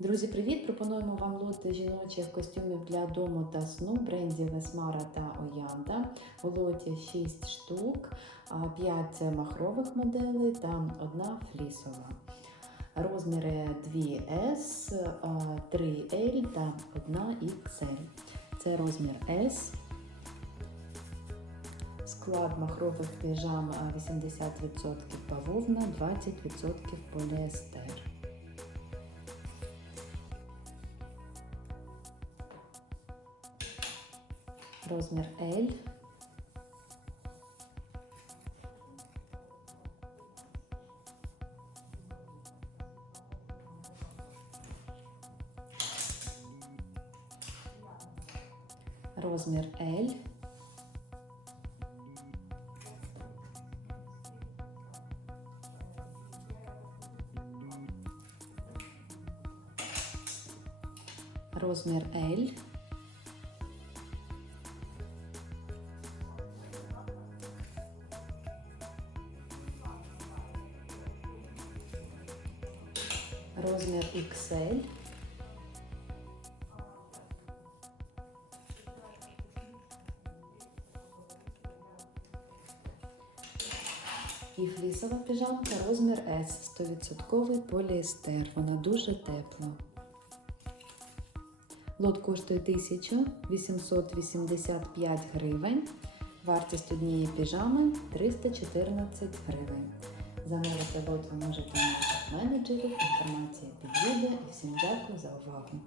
Друзі, привіт! Пропонуємо вам лоти жіночих костюмів для дому та сну брендів Весмара та Оянда. У лоті 6 штук, 5 махрових моделей та одна флісова. Розміри 2S, 3L та 1XL. Це розмір S. Склад махрових піжам 80% бавовна, 20% поліестер. Розмір L. Розмір L. Розмір L. Розмір XL. І флісова піжамка розмір S, 100% поліестер. Вона дуже тепла. Лот коштує 1885 гривень. Вартість однієї піжами 314 гривень. Замовити лот ви можете наших менеджерів. Інформація підійде. І всім дякую за увагу.